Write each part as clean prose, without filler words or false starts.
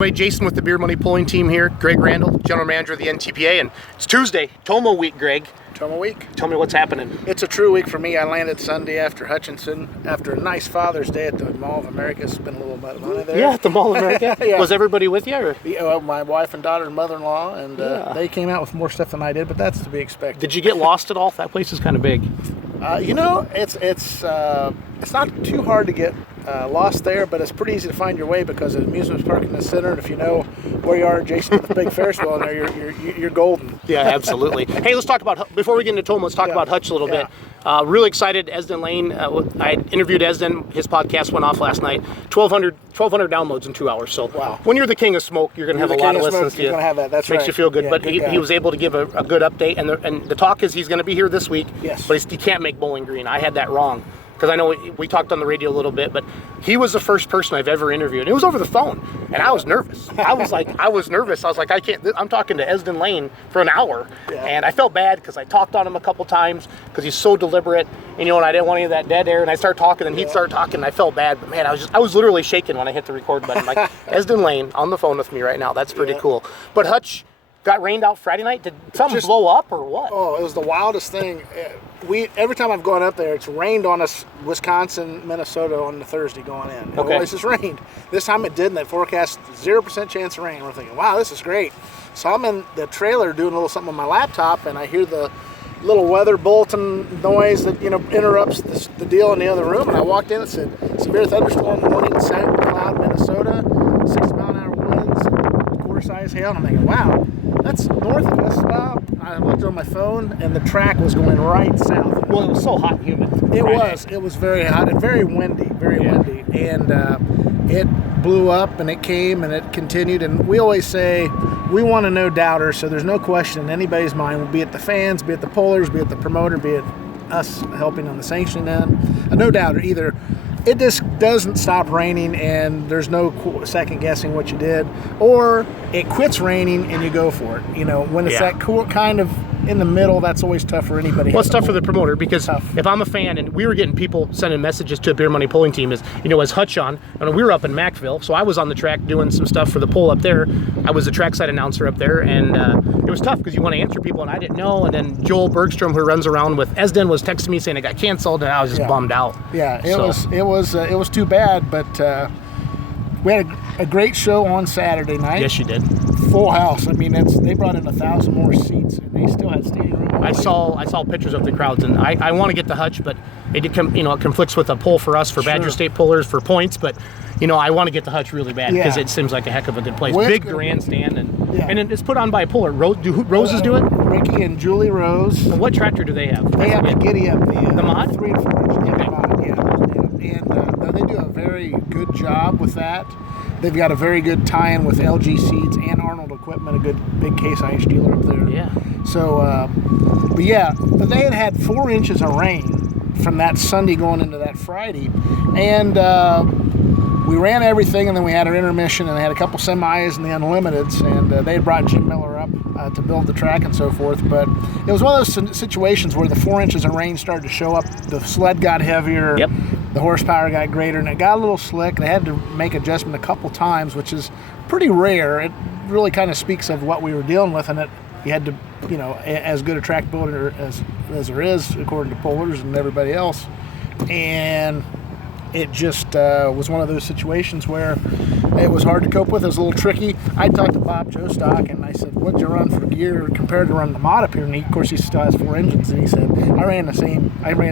Hey, Jason with the Beer Money Pulling Team here. Gregg Randall, General Manager of the NTPA, and it's Tuesday, Tomah week, Greg. Tomah week. Tell me what's happening. It's a true week for me. I landed Sunday after Hutchinson, after a nice Father's Day at the Mall of America. Spent a little bit of money there. Yeah, at the Mall of America? Yeah. Was everybody with you? Or? Yeah, well, my wife and daughter and mother-in-law, and they came out with more stuff than I did, but that's to be expected. Did you get lost at all? That place is kind of big. It's not too hard to get lost there, but it's pretty easy to find your way because the amusement park in the center, and if you know where you are adjacent to the big Ferris wheel in there, you're golden. Yeah, absolutely. Hey, let's talk about, before we get into Tomah, let's talk about Hutch a little bit. Really excited, Esden Lane. I interviewed Esden. His podcast went off last night. 1,200 downloads in 2 hours. So when you're the king of smoke, you're going to have a lot of listens to you. You're going to have that. That's Makes right. you feel good. Yeah, but good he was able to give a good update. And the talk is he's going to be here this week. Yes. But he can't make Bowling Green. I had that wrong. Because I know we talked on the radio a little bit, but he was the first person I've ever interviewed. It was over the phone, and I was nervous. I was nervous. I was like, I can't. I'm talking to Esden Lane for an hour, and I felt bad because I talked on him a couple times because he's so deliberate, and I didn't want any of that dead air. And I started talking, and he'd start talking, and I felt bad. But man, I was literally shaking when I hit the record button. Like Esden Lane on the phone with me right now. That's pretty cool. But Hutch got rained out Friday night. Did something blow up or what? Oh, it was the wildest thing. Every time I've gone up there, it's rained on us, Wisconsin, Minnesota on the Thursday going in. It always has rained. This time it didn't. They forecast 0% chance of rain. We're thinking, wow, this is great. So I'm in the trailer doing a little something on my laptop, and I hear the little weather bulletin noise that interrupts the deal in the other room. And I walked in and said, severe thunderstorm warning, St. Cloud, Minnesota, 60-mile-an-hour winds, quarter-size hail. And I'm thinking, wow, that's north of us. Well, I looked on my phone, and the track was going right south. Well, it was so hot and humid. It was very hot and very windy, windy. And it blew up, and it came, and it continued. And we always say we want a no doubter, so there's no question in anybody's mind, be it the fans, be it the pullers, be it the promoter, be it us helping on the sanctioning end, a no doubter. Either it just doesn't stop raining and there's no second guessing what you did, or it quits raining and you go for it. When it's that cool kind of in the middle, that's always tough for anybody. Well, it's tough for the promoter because if I'm a fan, and we were getting people sending messages to a Beer Money Pulling Team, as Hutch on, and we were up in Macville, so I was on the track doing some stuff for the pull up there. I was a trackside announcer up there, and it was tough because you want to answer people, and I didn't know. And then Joel Bergstrom, who runs around with Esden, was texting me saying it got canceled, and I was just bummed out. Yeah, it was too bad, but we had a great show on Saturday night. Yes, you did. Full house. I mean, they brought in 1,000 more seats. They still had standing room. I saw pictures of the crowds, and I want to get to Hutch, but it conflicts with a pull for us for Badger State pullers for points. But I want to get to Hutch really bad because it seems like a heck of a good place. Big grandstand, and it's put on by a puller. Roses do it? Ricky and Julie Rose. Well, what tractor do they have? They have the Giddy Up, the mod, 3 and 4 inch mod. And they do a very good job with that. They've got a very good tie-in with LG Seeds and Arnold Equipment, a good big Case IH dealer up there. Yeah. So, but they had 4 inches of rain from that Sunday going into that Friday, and we ran everything, and then we had our intermission, and they had a couple semis and the unlimiteds, and they had brought Jim Miller up to build the track and so forth. But it was one of those situations where the 4 inches of rain started to show up. The sled got heavier. Yep. The horsepower got greater, and it got a little slick. They had to make adjustment a couple times, which is pretty rare. It really kind of speaks of what we were dealing with, and you had to, as good a track builder as there is, according to pullers and everybody else. And it just was one of those situations where it was hard to cope with. It was a little tricky. I talked to Bob Jostock, and I said, what'd you run for gear compared to running the mod up here? And of course, he still has 4 engines, and he said, I ran the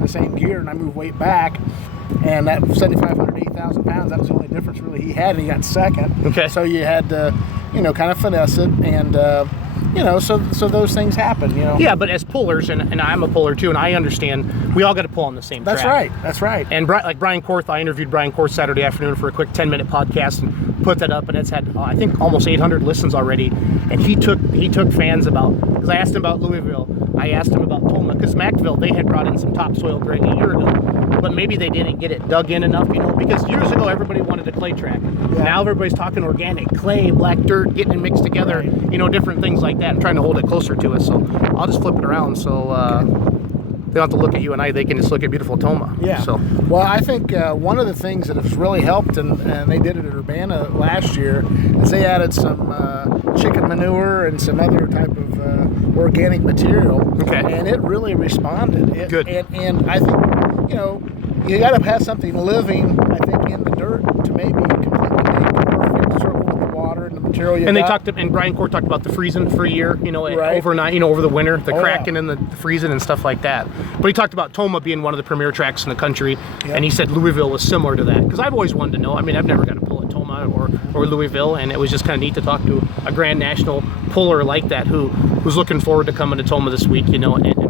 same gear, and I moved weight back. And that 7,500, 8,000 pounds, that was the only difference really he had, and he got second. Okay. So you had to, kind of finesse it, and, so those things happen, Yeah, but as pullers, and I'm a puller too, and I understand, we all got to pull on the same track. That's right. And like Brian Korth, I interviewed Brian Korth Saturday afternoon for a quick 10-minute podcast and put that up, and it's had, I think, almost 800 listens already. And he took fans because I asked him about Louisville, I asked him about Tomah, because Macville, they had brought in some topsoil Greg a year ago, but maybe they didn't get it dug in enough, because years ago everybody wanted a clay track. Yeah. Now everybody's talking organic, clay, black dirt, getting it mixed together, different things like that, and trying to hold it closer to us. So I'll just flip it around. So don't have to look at you and I. They can just look at beautiful Tomah. Yeah. So. Well, I think one of the things that has really helped, and they did it at Urbana last year, is they added some chicken manure and some other type of organic material. Okay. And it really responded. Good. And I think, you got to have something living, I think, in the dirt to maybe completely make the perfect circle with the water and the material you And got. and Brian Core talked about the freezing for a year, Right. overnight, over the winter, the Oh, cracking and the freezing and stuff like that. But he talked about Tomah being one of the premier tracks in the country, Yep. and he said Louisville was similar to that. Because I've always wanted to know. I mean, I've never got to pull at Tomah or Louisville, and it was just kind of neat to talk to a Grand National puller like that who's looking forward to coming to Tomah this week, and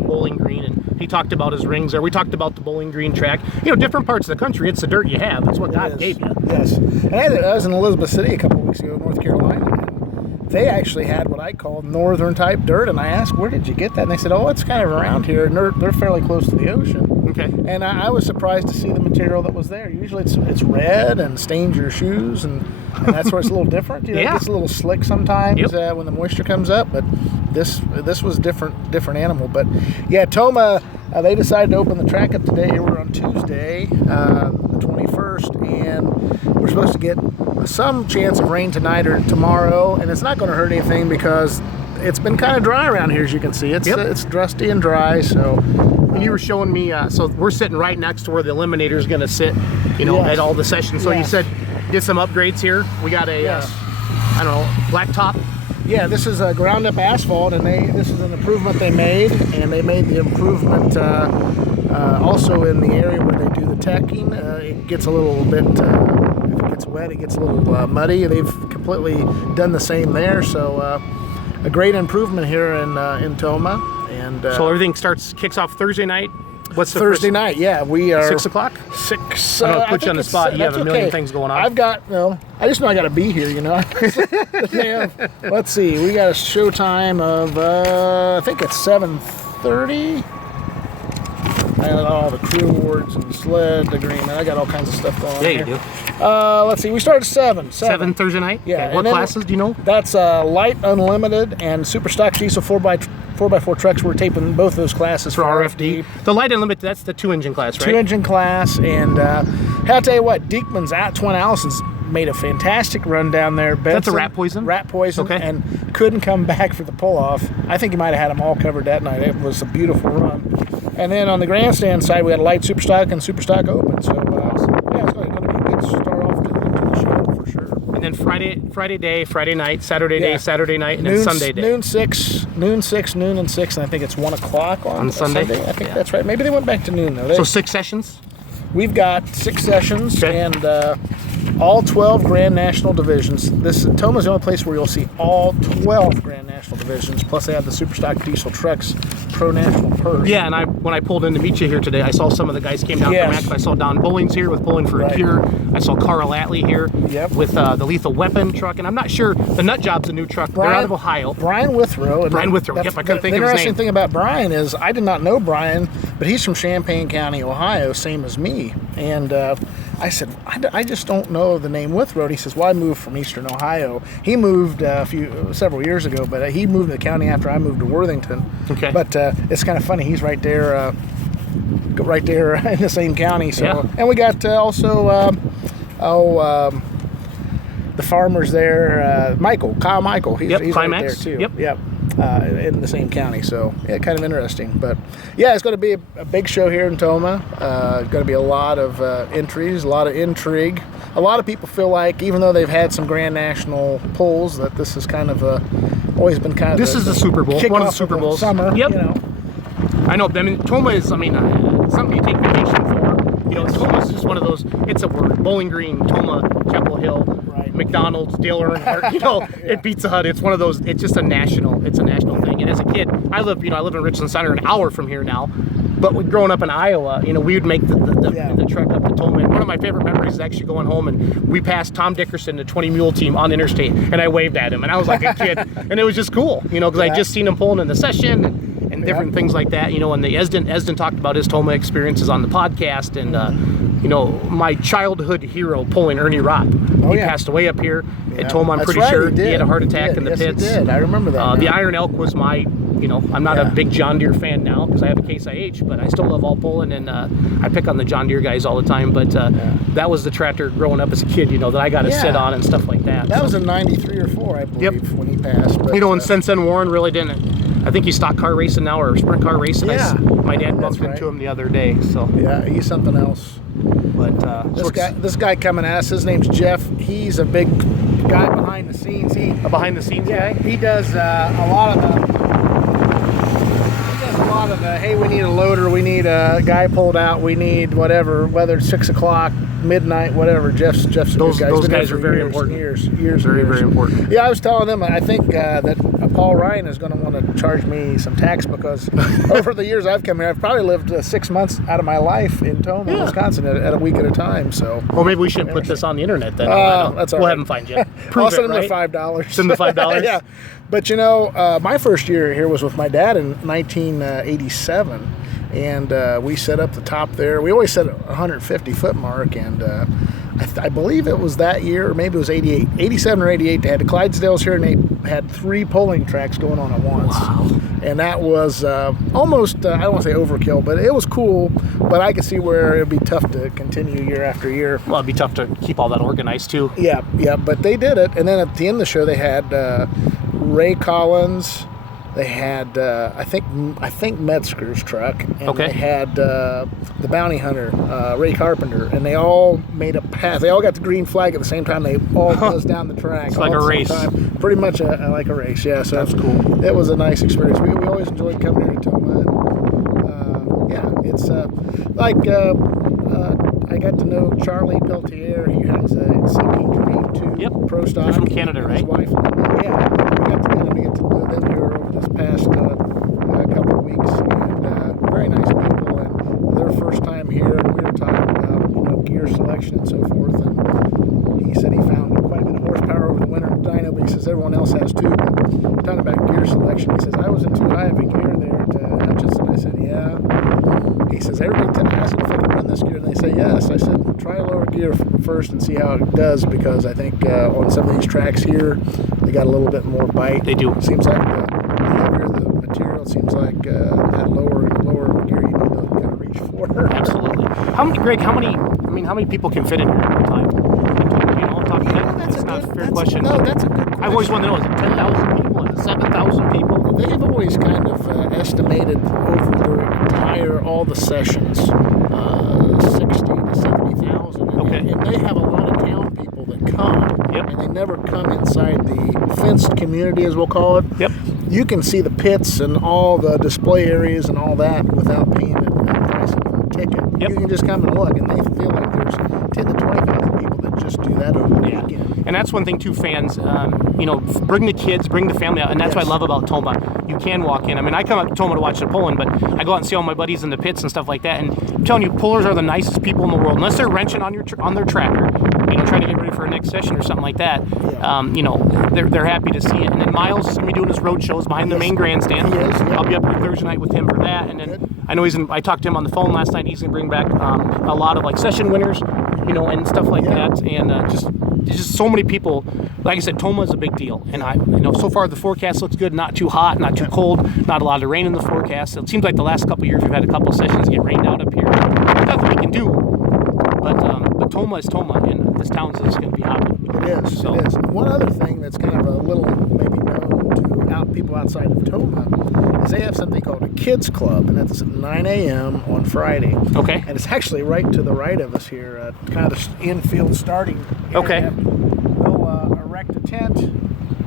Bowling Green. And he talked about his rings there. We talked about the Bowling Green track. Different parts of the country, it's the dirt you have. It's what God gave you. Yes. And I was in Elizabeth City a couple of weeks ago, North Carolina, and they actually had what I call northern type dirt. And I asked, where did you get that? And they said, oh, it's kind of around here. And they're fairly close to the ocean. Okay. And I was surprised to see the material that was there. Usually it's red and stains your shoes, and that's where it's a little different. It gets a little slick sometimes when the moisture comes up. But this was different animal. But yeah, Tomah, they decided to open the track up today. We're on Tuesday, the 21st, and we're supposed to get some chance of rain tonight or tomorrow. And it's not going to hurt anything because it's been kind of dry around here, as you can see. It's dusty and dry, so. And you were showing me, so we're sitting right next to where the eliminator is going to sit, at all the sessions. So you said did some upgrades here. We got a, black top. Yeah, this is a ground up asphalt, and this is an improvement they made, and they made the improvement also in the area where they do the teching. It gets a little bit, if it gets wet, it gets a little muddy. They've completely done the same there, so a great improvement here in Tomah. And so everything kicks off Thursday night. What's the Thursday night? Yeah, we are 6 o'clock. 6. I don't put you on the spot. You have a million things going on. I've got I just know I got to be here. Let's see. We got a show time of I think it's 7:30. I got all the crew awards and sled agreement. I got all kinds of stuff going on. Yeah, you do. Let's see. We start at 7. 7 Thursday night. Yeah. Okay. What classes do you know? That's light unlimited and super stock diesel 4x4 trucks. We're taping both of those classes for RFD. The light unlimited, that's the 2-engine class, right? 2-engine class, and I'll tell you what, Diekman's at Twin Allison's made a fantastic run down there. Benson, that's a rat poison? Rat poison, okay. And couldn't come back for the pull-off. I think he might have had them all covered that night. It was a beautiful run. And then on the grandstand side, we got a light super stock and super stock open. So, it's going to be a good start off to the show for sure. And then Friday day, Friday night, Saturday day, Saturday night, and then Sunday day. Noon 6, noon 6, and I think it's 1 o'clock on Sunday. I think that's right. Maybe they went back to noon, though. So 6 sessions? We've got 6 sessions, okay. And all 12 Grand National divisions. Tomah's the only place where you'll see all 12 Grand National divisions, plus they have the Superstock Diesel Trucks Pro National Purse. Yeah, and when I pulled in to meet you here today, I saw some of the guys came down from Mac. I saw Don Bowling's here with Bowling for a Cure. I saw Carl Atley here with the Lethal Weapon truck, and I'm not sure, the Nut Job's a new truck. They're out of Ohio. Brian Withrow. Brian Withrow, yep, I couldn't think of his name. The interesting thing about Brian is I did not know Brian, but he's from Champaign County, Ohio, same as me. And I said, I just don't know the name Withrow. He says, well, I moved from Eastern Ohio. He moved several years ago, but he moved to the county after I moved to Worthington. Okay. But it's kind of funny. He's right there in the same county. So, and we got also the farmers there. Kyle Michael. He's right there too. Yep. In the same county, so kind of interesting. But it's going to be a big show here in Tomah. Going to be a lot of entries, a lot of intrigue. A lot of people feel like, even though they've had some Grand National pulls, that this is kind of always been kind of. This is the Super Bowl, one of the Super Bowls. Summer, yep. I know. I mean, Tomah is. Something you take vacation for. Tomah is just one of those. It's a word. Bowling Green, Tomah, Chapel Hill. McDonald's, Dale Earnhardt, it beats a hut. It's one of those. It's just a national thing. And as a kid, I live in Richland Center, an hour from here now. But growing up in Iowa, we would make the trek up to Tomah. And one of my favorite memories is actually going home, and we passed Tom Dickerson, the 20 Mule team, on the interstate, and I waved at him, and I was like a kid, and it was just cool, because I'd just seen him pulling in the session and different things like that. And the Esden talked about his Tomah experiences on the podcast, and my childhood hero pulling Ernie Ropp. He passed away up here at Tomah. I'm pretty sure he had a heart attack in the pits. He did. I remember that. The Iron Elk was my I'm not a big John Deere fan now because I have a Case IH, but I still love all pulling, and I pick on the John Deere guys all the time. But that was the tractor growing up as a kid, that I got to sit on and stuff like that. That was in '93 or '4, I believe, when he passed. But, and since then Warren really didn't. I think he's stock car racing now or sprint car racing. Yeah, my dad bumped into him the other day. So yeah, he's something else. But this guy coming at us, his name's Jeff. He's a big guy behind the scenes. A behind the scenes guy. He does a lot of the. Hey, we need a loader. We need a guy pulled out. We need whatever. Whether it's 6 o'clock, midnight, whatever. Jeff's a good guy. Those guys are very important. Years. Very important. Yeah, I was telling them. I think that Paul Ryan is going to want to charge me some tax because over the years I've come here, I've probably lived 6 months out of my life in Tomah, Wisconsin, at a week at a time. So, well, maybe we shouldn't put this on the internet then. That's all we'll right. have them find you. I'll send them the $5. Send the $5. Yeah, but my first year here was with my dad in 1987. And we set up the top there. We always set a 150-foot mark, and I believe it was that year, or maybe it was 87 or 88. They had the Clydesdales here, and they had 3 pulling tracks going on at once. Wow. And that was almost, I don't want to say overkill, but it was cool. But I could see where it would be tough to continue year after year. Well, it'd be tough to keep all that organized, too. Yeah, but they did it. And then at the end of the show, they had Ray Collins. They had, I think Metzger's truck, and they had the bounty hunter, Ray Carpenter, and they all made a pass. They all got the green flag at the same time. They all buzzed down the track. It's like a race. Pretty much like a race, yeah. So that's cool. It was a nice experience. We always enjoyed coming here to Tomah. And, it's like I got to know Charlie Peltier. He has a CP 22 Pro Stock. They're from Canada, right? His wife, Linda. Yeah, we got to get to know them here over this past couple of weeks, and very nice people. And their first time here, we were talking about gear selection and so forth. And he said he found quite a bit of horsepower over the winter in dyno, but he says everyone else has too. But talking about gear selection, he says I was in too high of a gear there to Hutchinson. I said, yeah. He says everybody asks if I can run this gear, and they say yes. I said try a lower gear first and see how it does, because I think on some of these tracks here, they got a little bit more bite. They do. It seems like the heavier the material, it seems like that lower gear you need to kind of reach for. Absolutely. Greg, how many people can fit in here at one time? That's not a fair question. No, that's a good question. I've always wanted to know, is it 10,000 people? Is it 7,000 people? They've always kind of estimated over all the sessions, 60 to 70,000. Okay. And they have a lot of town people that come, and they never come inside the fenced community, as we'll call it. Yep. You can see the pits and all the display areas and all that without paying the price of a ticket. Yep. You can just come and look, and they feel like there's 10 to 20,000 people that just do that over the weekend. And that's one thing too, fans, bring the kids, bring the family out, and that's what I love about Tomah. You can walk in. I mean, I come up to Tomah to watch the pulling, but I go out and see all my buddies in the pits and stuff like that, and I'm telling you, pullers are the nicest people in the world. Unless they're wrenching on their tractor, trying to get ready for a next session or something like that, they're happy to see it. And then Miles is going to be doing his road shows behind the main grandstand. He is, I'll be up here Thursday night with him for that, and then I know I talked to him on the phone last night. He's going to bring back a lot of like session winners, and stuff like that, and just so many people. Like I said, Tomah is a big deal, and so far the forecast looks good. Not too hot, not too cold, not a lot of rain in the forecast. It seems like the last couple of years we've had a couple of sessions get rained out up here. Nothing we can do, but Tomah is Tomah, and this town is going to be hopping. It is. One other thing that's kind of a little maybe known to people outside of Tomah is they have something called a kids club, and it's at 9 a.m. on Friday. Okay. And it's actually right to the right of us here, kind of the infield starting area. Okay. They'll erect a tent,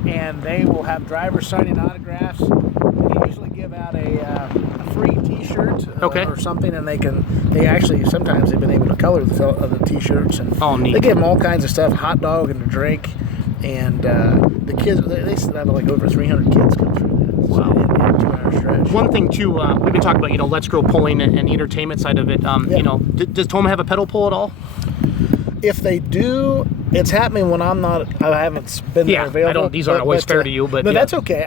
and they will have drivers signing autographs. They usually give out a free T-shirt or something, and they actually sometimes they've been able to color the T-shirts, and neat. They give them all kinds of stuff, hot dog and a drink, and the kids they still have like over 300 kids come through that. Wow. In a 2-hour stretch. One thing too, we've been talking about Let's Grow pulling and the entertainment side of it. Does Tomah have a pedal pull at all? If they do, It's happening when I haven't been there available. These aren't always fair to you, but that's okay.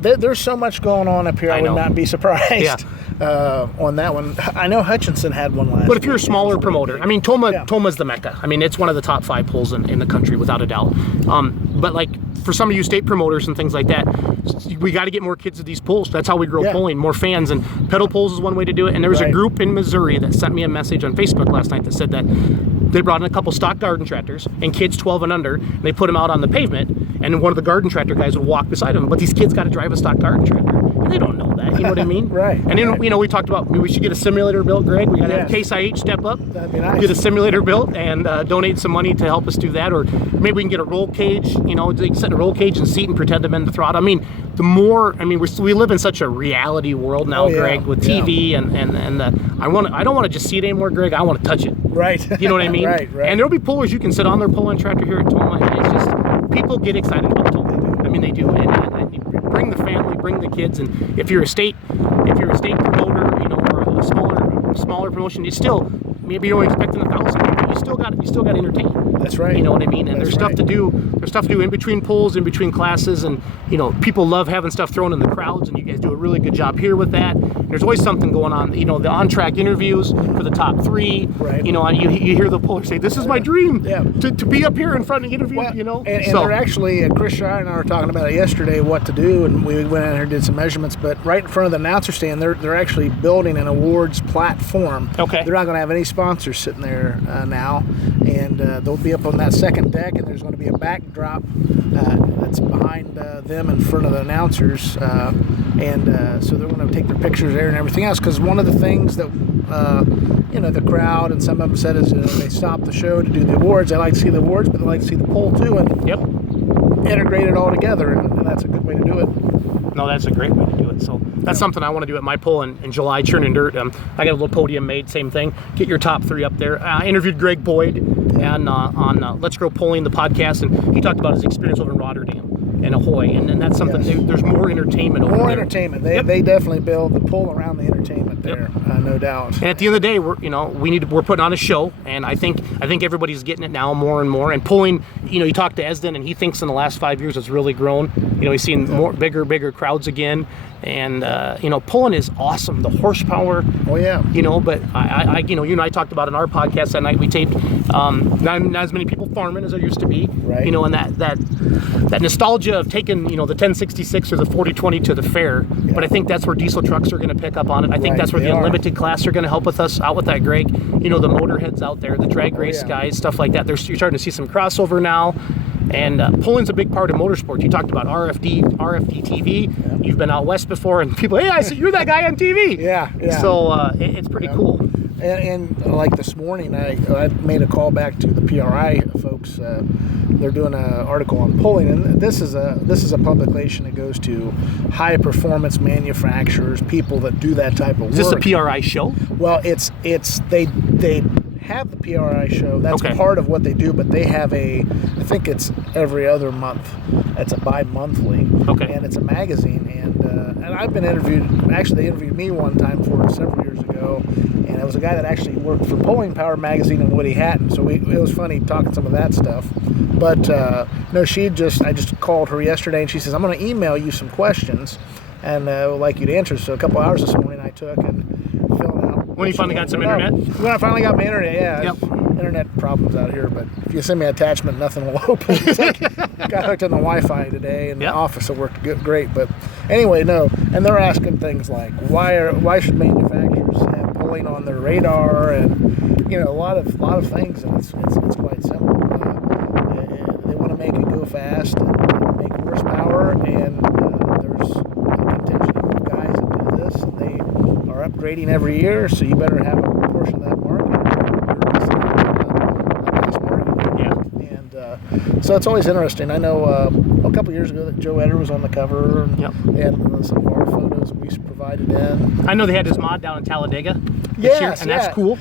There's so much going on up here. I would not be surprised on that one. I know Hutchinson had one last. But if you're a smaller promoter, I mean, Tomah's the mecca. I mean, it's one of the top 5 pulls in the country without a doubt. But like for some of you state promoters and things like that, we got to get more kids to these pulls. That's how we grow pulling, more fans. And pedal pulls is one way to do it. And there was a group in Missouri that sent me a message on Facebook last night that said that they brought in a couple stock garden tractors and kids 12 and under. And they put them out on the pavement, and one of the garden tractor guys would walk beside them. But these kids got to drive a stock garden tractor, and they don't know that. You know what I mean? Right. And then we talked about maybe we should get a simulator built, Greg. We got to have Case IH step up. That'd be nice. Get a simulator built and donate some money to help us do that, or maybe we can get a roll cage. They can set in a roll cage and seat and pretend to bend the throttle. I mean, we live in such a reality world now, Greg, with TV and I don't want to just see it anymore, Greg. I want to touch it. Right. You know what I mean? Right. And there'll be pullers you can sit on their pulling tractor here at Tomah, and it's just people get excited about Tomah. I mean, they do, and you bring the family, bring the kids, and if you're a state promoter, or a smaller promotion, you still. Maybe you're only expecting 1,000 people. You still got to entertain. That's right. You know what I mean? And there's stuff to do. There's stuff to do in between pulls, in between classes, and people love having stuff thrown in the crowds. And you guys do a really good job here with that. There's always something going on. The on-track interviews for the top 3. Right. You hear the puller say, "This is my dream to be up here in front of the interview." Well, and they're actually Chris Shire and I were talking about it yesterday, what to do, and we went in here and did some measurements. But right in front of the announcer stand, they're actually building an awards platform. Okay. They're not going to have any sponsors sitting there now, and they'll be up on that second deck, and there's going to be a backdrop that's behind them in front of the announcers, and so they're going to take their pictures there and everything else. Because one of the things that the crowd and some of them said is they stop the show to do the awards. They like to see the awards, but they like to see the pull too, and integrate it all together, and that's a good way to do it. No, that's a great way to do it. So that's something I want to do at my pull in July, Churning Dirt. I got a little podium made, same thing. Get your top 3 up there. I interviewed Greg Boyd on Let's Grow Pulling, the podcast, and he talked about his experience over in Rotterdam and Ahoy, and that's something there's more entertainment over there. More entertainment. They definitely build the pull around the entertainment there, no doubt. And at the end of the day, we're putting on a show, and I think everybody's getting it now more and more. And pulling, you talk to Esden, and he thinks in the last 5 years it's really grown. He's seen more bigger crowds again, and pulling is awesome. The horsepower. Oh yeah. But I you and I talked about in our podcast that night we taped. Not as many people farming as there used to be. Right. And that nostalgia of taking the 1066 or the 4020 to the fair. Yeah. But I think that's where diesel trucks are going to pick up on it. I think that's where the unlimited class are going to help us out with that, Greg. The motorheads out there, the drag race guys, stuff like that. You're starting to see some crossover now. And pulling's a big part of motorsport. You talked about RFD TV. Yeah. You've been out west before, and people, hey, I see you're that guy on TV. Yeah. So it's pretty cool. And like this morning, I made a call back to the PRI folks. They're doing an article on pulling, and this is a publication that goes to high performance manufacturers, people that do that type of work. Is this a PRI show? Well, they have the PRI show. That's part of what they do, but they have I think it's every other month. It's a bi-monthly. Okay. And it's a magazine, and I've been interviewed. Actually, they interviewed me one time for it several years ago, and it was a guy that actually worked for Pulling Power magazine in Woody Hatton. So it was funny talking some of that stuff. But no, I just called her yesterday, and she says, I'm going to email you some questions, and would like you to answer. So a couple hours this morning I took and filled out. When you finally got some internet? When I finally got my internet, yeah. Yep. Internet problems out here, but if you send me an attachment, nothing will open. It's like, got hooked on the Wi-Fi today, and the office it worked great. But anyway, no. And they're asking things like, why should manufacturers have pulling on their radar, and a lot of things, and it's quite simple. They want to make it go fast and make horsepower, and there's a contingent of guys that do this, and they are upgrading every year, so you better have a portion of that market. So it's always interesting. I know a couple years ago that Joe Eder was on the cover. And they had some of our photos we provided in. I know they had his mod down in Talladega this year, and that's cool.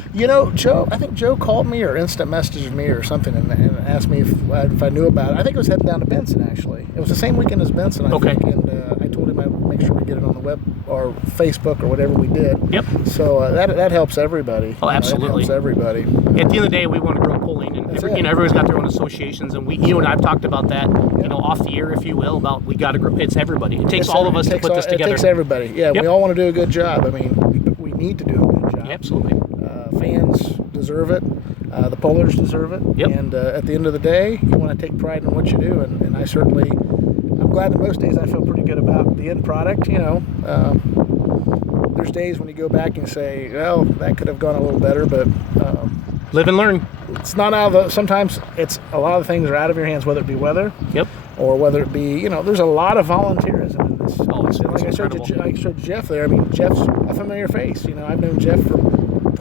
Joe, I think Joe called me or instant messaged me or something and asked me if I knew about it. I think it was heading down to Benson, actually. It was the same weekend as Benson, I think. And I told him I'd make sure we get it on the web or Facebook or whatever we did. Yep. So that helps everybody. Oh, absolutely. It helps everybody. At the end of the day, we want to grow polling, and everybody's got their own associations, and and I've talked about that, off the air, if you will, about we got to grow. It's everybody. It takes all of us to put this together. It takes everybody. Yeah, Yep. we all want to do a good job. I mean, we need to do a good job. Absolutely. Fans deserve it. The pollers deserve it. Yep. And at the end of the day, you want to take pride in what you do, and I certainly. I'm glad that most days I feel pretty good about the end product. There's days when you go back and say, well, that could have gone a little better, but live and learn. It's not out of sometimes it's a lot of things are out of your hands, whether it be weather, Yep. or whether it be, there's a lot of volunteerism in this. Oh, it's like I showed Jeff there. I mean, Jeff's a familiar face. I've known Jeff for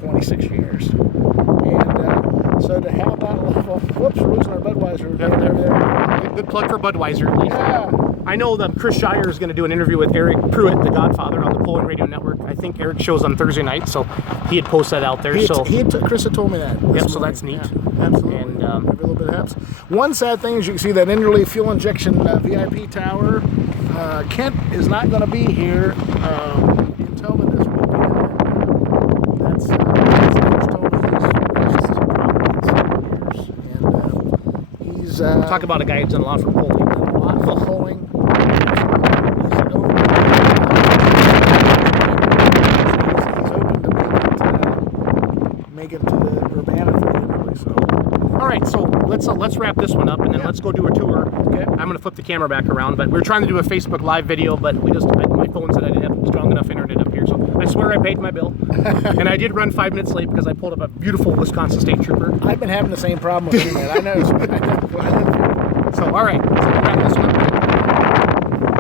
26 years. And so to have that level, whoops, we're losing our Budweiser. Yep, there. Good plug for Budweiser, at least. Yeah. I know that Chris Shire is going to do an interview with Eric Pruitt, the Godfather, on the Polling Radio Network. I think Eric shows on Thursday night, so he had posted that out there. Chris had told me that. Yep, so that's neat. Yeah, absolutely. And every little bit helps. One sad thing is you can see that Enderley fuel injection VIP tower. Kent is not going to be here in Tomah this weekend. That's Tomah. He's talk about a guy who's done a lot for polling. a lot for polling. Make it to the Urbana for Enderley. So. All right, so let's wrap this one up, and then let's go do a tour. Okay. I'm going to flip the camera back around, but we were trying to do a Facebook Live video, but my phone said I didn't have strong enough internet up here, so I swear I paid my bill. And I did run 5 minutes late because I pulled up a beautiful Wisconsin State Trooper. I've been having the same problem with you, man. I know. So, all right, so we'll wrap this one up.